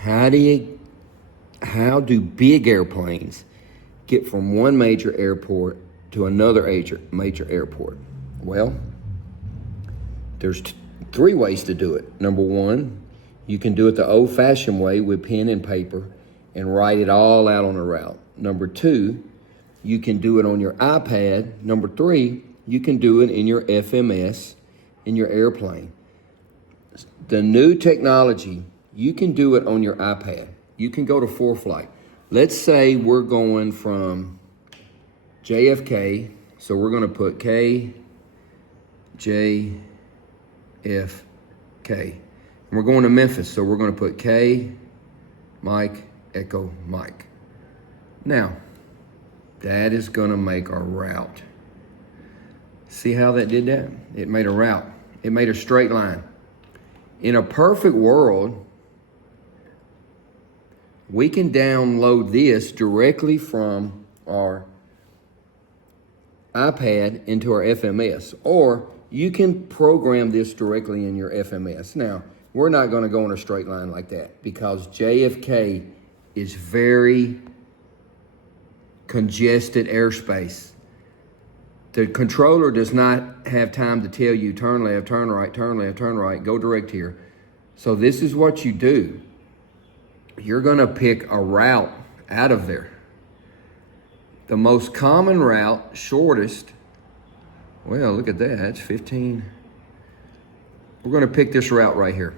How do big airplanes get from one major airport to another major airport? Well, there's three ways to do it. Number one, you can do it the old-fashioned way with pen and paper and write it all out on a route. Number two, you can do it on your iPad. Number three, you can do it in your FMS, in your airplane. The new technology, you can do it on your iPad. You can go to ForeFlight. Let's say we're going from JFK, so we're going to put KJFK. And we're going to Memphis, so we're going to put K, Mike, Echo, Mike. Now, that is going to make our route. See how that did that? It made a route. It made a straight line. In a perfect world, we can download this directly from our iPad into our FMS, or you can program this directly in your FMS. Now, we're not going to go in a straight line like that because JFK is very congested airspace. The controller does not have time to tell you turn left, turn right, turn left, turn right, go direct here. So this is what you do. You're going to pick a route out of there. The most common route, shortest, well, look at that, that's 15. We're going to pick this route right here.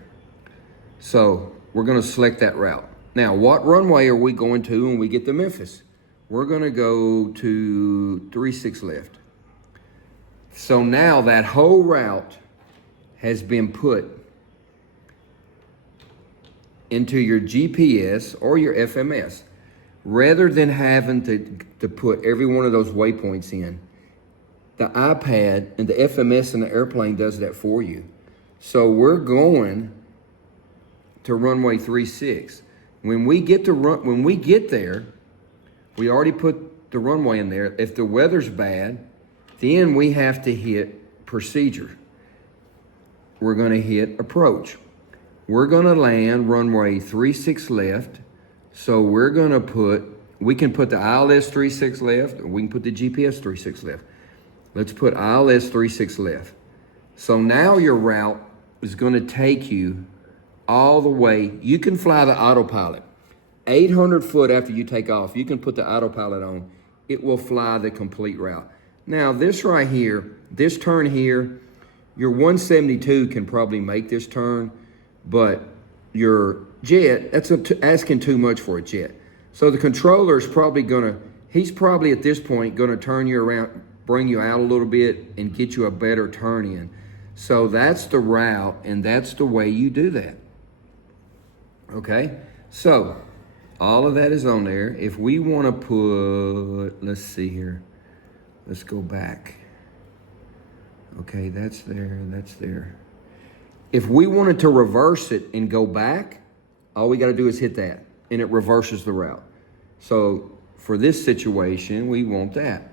So we're going to select that route. Now, what runway are we going to when we get to Memphis? We're going to go to 36 left. So now that whole route has been put into your GPS or your FMS. Rather than having to put every one of those waypoints in, the iPad and the FMS and the airplane does that for you. So we're going to runway 36. When we get there, we already put the runway in there. If the weather's bad, then we have to hit procedure. We're going to hit approach. We're going to land runway 36 left. So we're going to we can put the ILS 36 left, or we can put the GPS 36 left. Let's put ILS 36 left. So now your route is going to take you all the way. You can fly the autopilot. 800 foot after you take off, you can put the autopilot on. It will fly the complete route. Now this right here, this turn here, your 172 can probably make this turn, but your jet, that's asking too much for a jet. So the controller is probably he's probably at this point gonna turn you around, bring you out a little bit and get you a better turn in. So that's the route and that's the way you do that. Okay, so all of that is on there. If we wanna put, let's see here. Let's go back. Okay, that's there, that's there. If we wanted to reverse it and go back, all we gotta do is hit that and it reverses the route. So for this situation, we want that.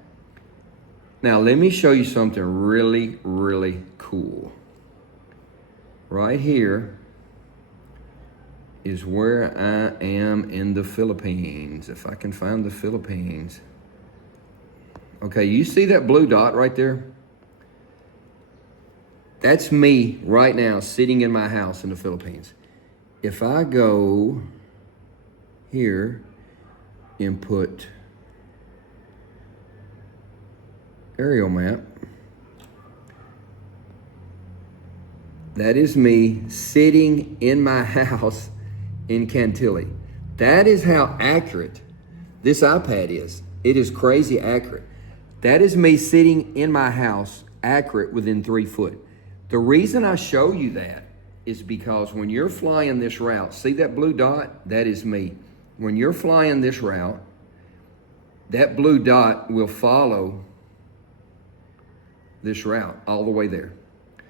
Now let me show you something really, really cool. Right here is where I am in the Philippines. If I can find the Philippines. Okay, you see that blue dot right there? That's me right now sitting in my house in the Philippines. If I go here and put aerial map, that is me sitting in my house in Cantilly. That is how accurate this iPad is. It is crazy accurate. That is me sitting in my house, accurate within 3 foot. The reason I show you that is because when you're flying this route, see that blue dot? That is me. When you're flying this route, that blue dot will follow this route all the way there.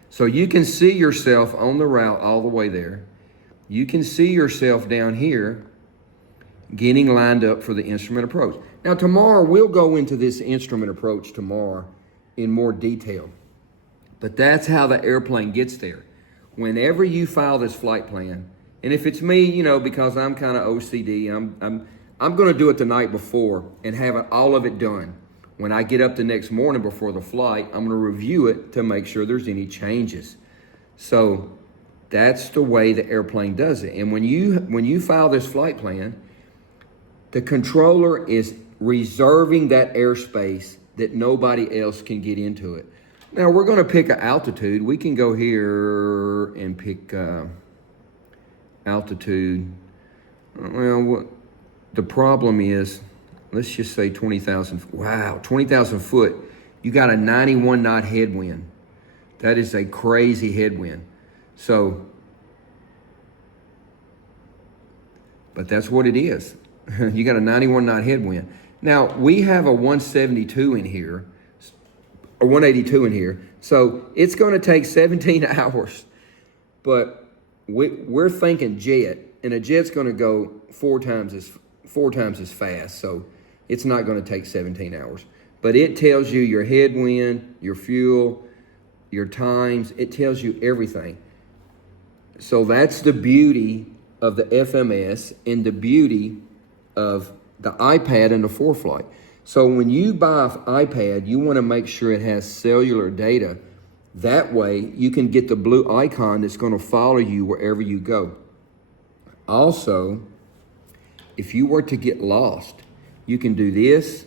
So you can see yourself on the route all the way there. You can see yourself down here getting lined up for the instrument approach. Now tomorrow, we'll go into this instrument approach tomorrow in more detail. But that's how the airplane gets there. Whenever you file this flight plan, And if it's me, you know, because I'm kind of OCD, I'm going to do it the night before and have all of it done. When I get up the next morning before the flight, I'm going to review it to make sure there's any changes. So that's the way the airplane does it. And when you file this flight plan, the controller is reserving that airspace that nobody else can get into it. Now we're going to pick an altitude. We can go here and pick altitude. Well, the problem is, let's just say 20,000. Wow, 20,000 foot. You got a 91 knot headwind. That is a crazy headwind. So, but that's what it is. You got a 91 knot headwind. Now, we have a 172 in here, or 182 in here. So it's going to take 17 hours. But we're thinking jet, and a jet's going to go four times as fast. So it's not going to take 17 hours. But it tells you your headwind, your fuel, your times. It tells you everything. So that's the beauty of the FMS and the beauty of the iPad and the ForeFlight. So when you buy an iPad, you want to make sure it has cellular data. That way you can get the blue icon that's going to follow you wherever you go. Also, if you were to get lost, you can do this,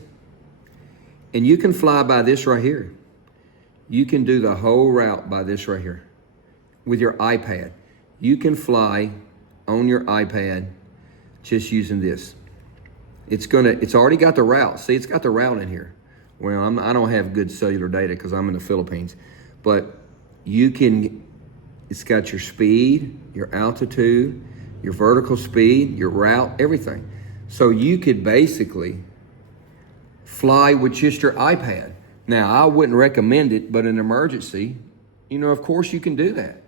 and you can fly by this right here. You can do the whole route by this right here with your iPad. You can fly on your iPad just using this. It's already got the route. See, it's got the route in here. Well, I don't have good cellular data because I'm in the Philippines, but it's got your speed, your altitude, your vertical speed, your route, everything. So you could basically fly with just your iPad. Now, I wouldn't recommend it, but in an emergency, you know, of course you can do that.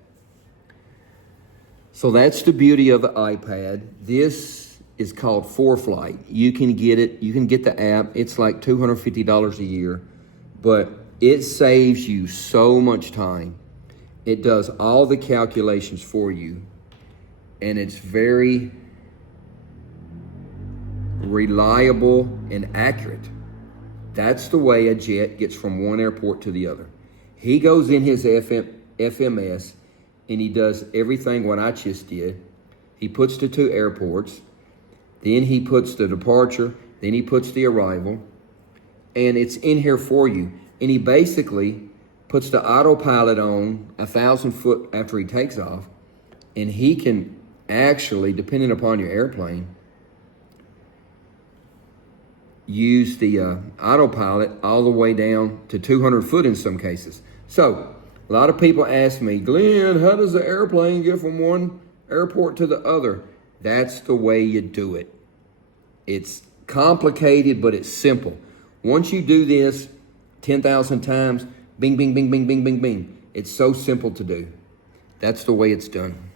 So that's the beauty of the iPad. This is called ForeFlight. You can get it. You can get the app. It's like $250 a year, but it saves you so much time. It does all the calculations for you, and it's very reliable and accurate. That's the way a jet gets from one airport to the other. He goes in his FMS, and he does everything what I just did. He puts the two airports, then he puts the departure, then he puts the arrival, and it's in here for you. And he basically puts the autopilot on 1,000 foot after he takes off, and he can actually, depending upon your airplane, use the autopilot all the way down to 200 foot in some cases. So a lot of people ask me, Glenn, how does the airplane get from one airport to the other? That's the way you do it. It's complicated, but it's simple. Once you do this 10,000 times, bing, bing, bing, bing, bing, bing, bing. It's so simple to do. That's the way it's done.